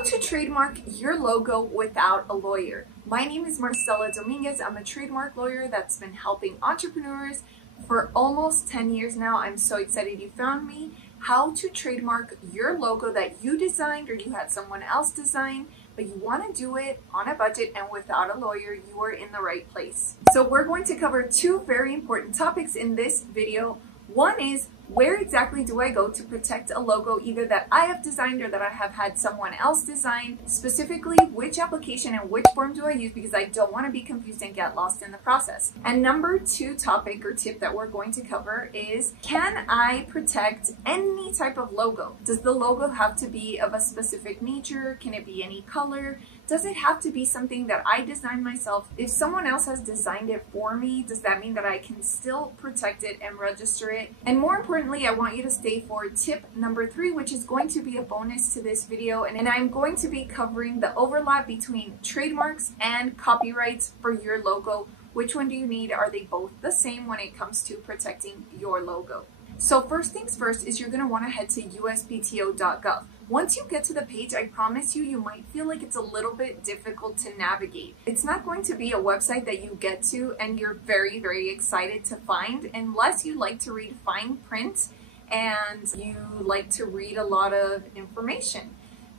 How to trademark your logo without a lawyer. My name is Marcella Dominguez. I'm a trademark lawyer that's been helping entrepreneurs for almost 10 years now. I'm so excited you found me. How to trademark your logo that you designed or you had someone else design, but you want to do it on a budget and without a lawyer. You are in the right place. So we're going to cover two very important topics in this video. One is, where exactly do I go to protect a logo either that I have designed or that I have had someone else design? Specifically, which application and which form do I use, because I don't want to be confused and get lost in the process. And number two topic or tip that we're going to cover is, can I protect any type of logo? Does the logo have to be of a specific nature? Can it be any color? Does it have to be something that I designed myself? If someone else has designed it for me, does that mean that I can still protect it and register it? And more importantly, I want you to stay for tip number 3, which is going to be a bonus to this video. And I'm going to be covering the overlap between trademarks and copyrights for your logo. Which one do you need? Are they both the same when it comes to protecting your logo? So first things first is you're going to want to head to uspto.gov. Once you get to the page, I promise you, you might feel like it's a little bit difficult to navigate. It's not going to be a website that you get to and you're very, very excited to find, unless you like to read fine print and you like to read a lot of information.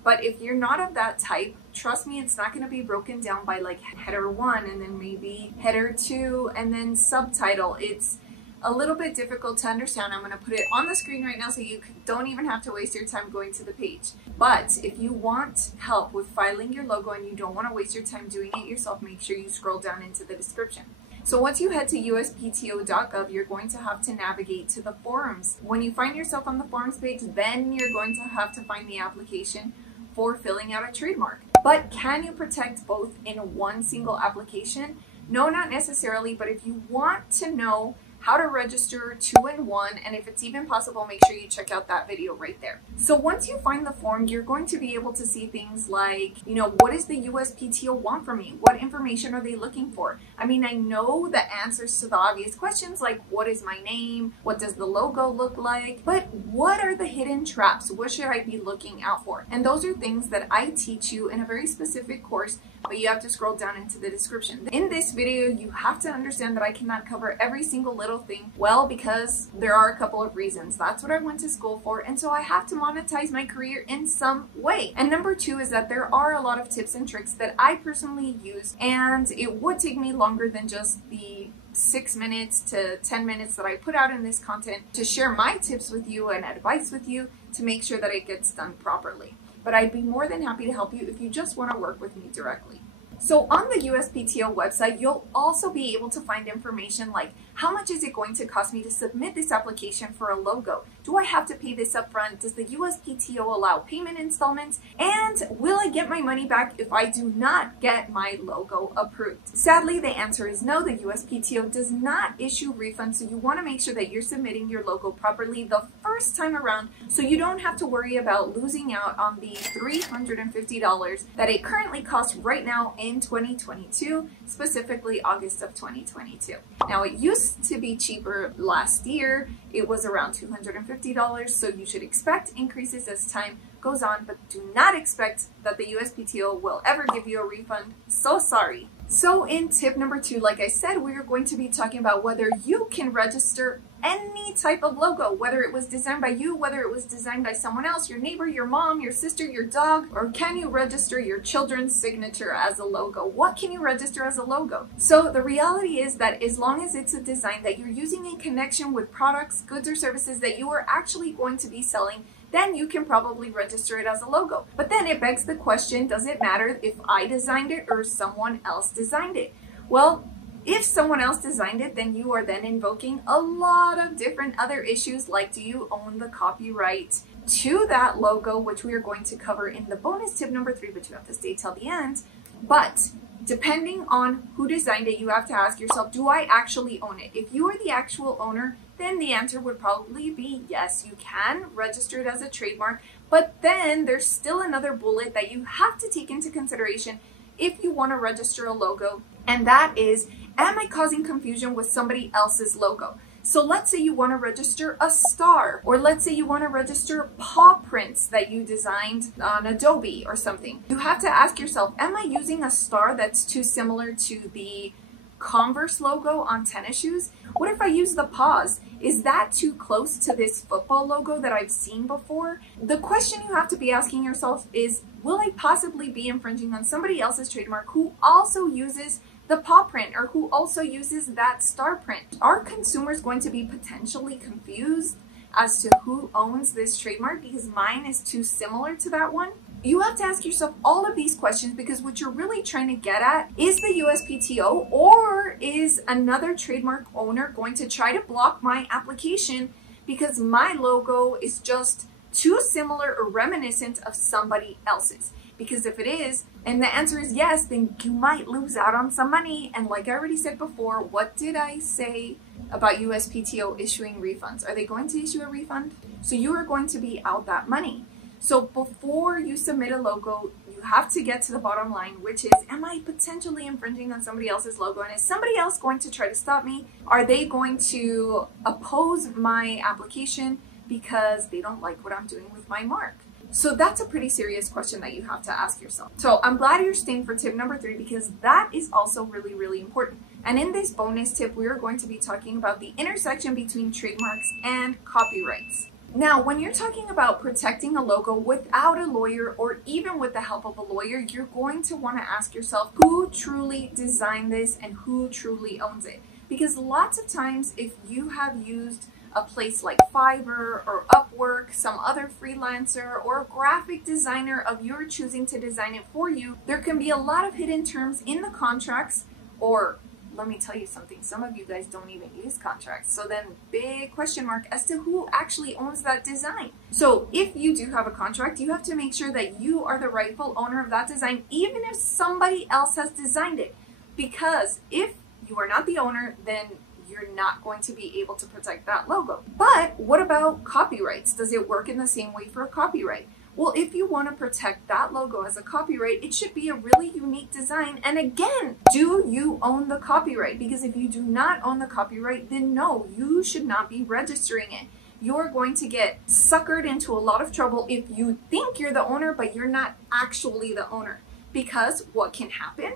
But if you're not of that type, trust me, it's not going to be broken down by like header 1 and then maybe header 2 and then subtitle. It's a little bit difficult to understand. I'm going to put it on the screen right now so you don't even have to waste your time going to the page. But if you want help with filing your logo and you don't want to waste your time doing it yourself, make sure you scroll down into the description. So once you head to uspto.gov, you're going to have to navigate to the forums. When you find yourself on the forums page, then you're going to have to find the application for filling out a trademark. But can you protect both in one single application? No, not necessarily, but if you want to know how to register 2 in 1, and if it's even possible, make sure you check out that video right there. So once you find the form, you're going to be able to see things like, what does the USPTO want from me? What information are they looking for? I mean, I know the answers to the obvious questions like, what is my name? What does the logo look like? But what are the hidden traps? What should I be looking out for? And those are things that I teach you in a very specific course, but you have to scroll down into the description. In this video, you have to understand that I cannot cover every single little thing, well, because there are a couple of reasons. That's what I went to school for, and so I have to monetize my career in some way. And number 2 is that there are a lot of tips and tricks that I personally use, and it would take me longer than just the 6 minutes to 10 minutes that I put out in this content to share my tips with you and advice with you to make sure that it gets done properly. But I'd be more than happy to help you if you just want to work with me directly. So on the USPTO website, you'll also be able to find information like, how much is it going to cost me to submit this application for a logo? Do I have to pay this upfront? Does the USPTO allow payment installments? And will I get my money back if I do not get my logo approved? Sadly, the answer is no. The USPTO does not issue refunds, so you want to make sure that you're submitting your logo properly the first time around so you don't have to worry about losing out on the $350 that it currently costs right now in 2022, specifically August of 2022. Now, it used to be cheaper last year. It was around $250, so you should expect increases as time goes on, but do not expect that the USPTO will ever give you a refund. So sorry. So in tip number 2, like I said, we are going to be talking about whether you can register any type of logo, whether it was designed by you, whether it was designed by someone else, your neighbor, your mom, your sister, your dog, or can you register your children's signature as a logo? What can you register as a logo? So the reality is that as long as it's a design that you're using in connection with products, goods, or services that you are actually going to be selling, then you can probably register it as a logo. But then it begs the question, does it matter if I designed it or someone else designed it? Well, if someone else designed it, then you are then invoking a lot of different other issues, like do you own the copyright to that logo, which we are going to cover in the bonus tip number 3, but you have to stay till the end. But depending on who designed it, you have to ask yourself, do I actually own it? If you are the actual owner, then the answer would probably be yes, you can register it as a trademark, but then there's still another bullet that you have to take into consideration if you want to register a logo, and that is, am I causing confusion with somebody else's logo? So let's say you want to register a star, or let's say you want to register paw prints that you designed on Adobe or something. You have to ask yourself, am I using a star that's too similar to the Converse logo on tennis shoes? What if I use the paws? Is that too close to this football logo that I've seen before? The question you have to be asking yourself is, will I possibly be infringing on somebody else's trademark who also uses the paw print or who also uses that star print? Are consumers going to be potentially confused as to who owns this trademark because mine is too similar to that one? You have to ask yourself all of these questions because what you're really trying to get at is the USPTO, or is another trademark owner going to try to block my application because my logo is just too similar or reminiscent of somebody else's? Because if it is, and the answer is yes, then you might lose out on some money. And like I already said before, what did I say about USPTO issuing refunds? Are they going to issue a refund? So you are going to be out that money. So before you submit a logo, you have to get to the bottom line, which is, am I potentially infringing on somebody else's logo? And is somebody else going to try to stop me? Are they going to oppose my application because they don't like what I'm doing with my mark? So that's a pretty serious question that you have to ask yourself. So I'm glad you're staying for tip number 3 because that is also really, really important. And in this bonus tip, we are going to be talking about the intersection between trademarks and copyrights. Now, when you're talking about protecting a logo without a lawyer or even with the help of a lawyer, you're going to want to ask yourself who truly designed this and who truly owns it. Because lots of times if you have used a place like Fiverr or Upwork, some other freelancer or a graphic designer of your choosing to design it for you, there can be a lot of hidden terms in the contracts, or let me tell you something, some of you guys don't even use contracts. So then big question mark as to who actually owns that design. So if you do have a contract, you have to make sure that you are the rightful owner of that design, even if somebody else has designed it. Because if you are not the owner, then you're not going to be able to protect that logo. But what about copyrights? Does it work in the same way for a copyright? Well, if you want to protect that logo as a copyright, it should be a really unique design. And again, do you own the copyright? Because if you do not own the copyright, then no, you should not be registering it. You're going to get suckered into a lot of trouble if you think you're the owner, but you're not actually the owner. Because what can happen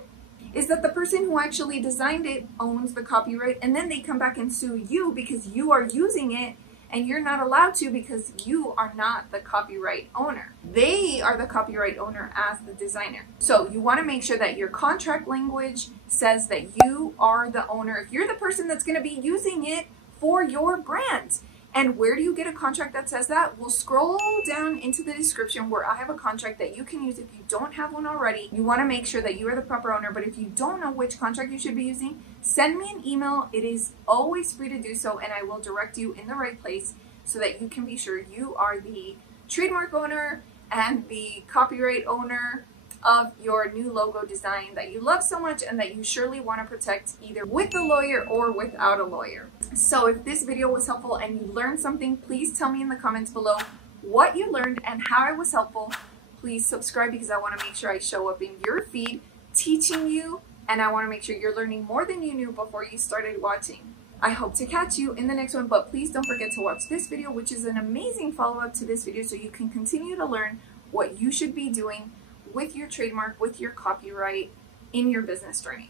is that the person who actually designed it owns the copyright, and then they come back and sue you because you are using it and you're not allowed to because you are not the copyright owner. They are the copyright owner as the designer. So you want to make sure that your contract language says that you are the owner. If you're the person that's going to be using it for your brand. And where do you get a contract that says that? We'll scroll down into the description where I have a contract that you can use if you don't have one already. You want to make sure that you are the proper owner, but if you don't know which contract you should be using, send me an email. It is always free to do so, and I will direct you in the right place so that you can be sure you are the trademark owner and the copyright owner of your new logo design that you love so much and that you surely want to protect either with a lawyer or without a lawyer. So if this video was helpful and you learned something, please tell me in the comments below what you learned and how it was helpful. Please subscribe because I want to make sure I show up in your feed teaching you, and I want to make sure you're learning more than you knew before you started watching. I hope to catch you in the next one, but please don't forget to watch this video, which is an amazing follow-up to this video, so you can continue to learn what you should be doing with your trademark, with your copyright in your business journey.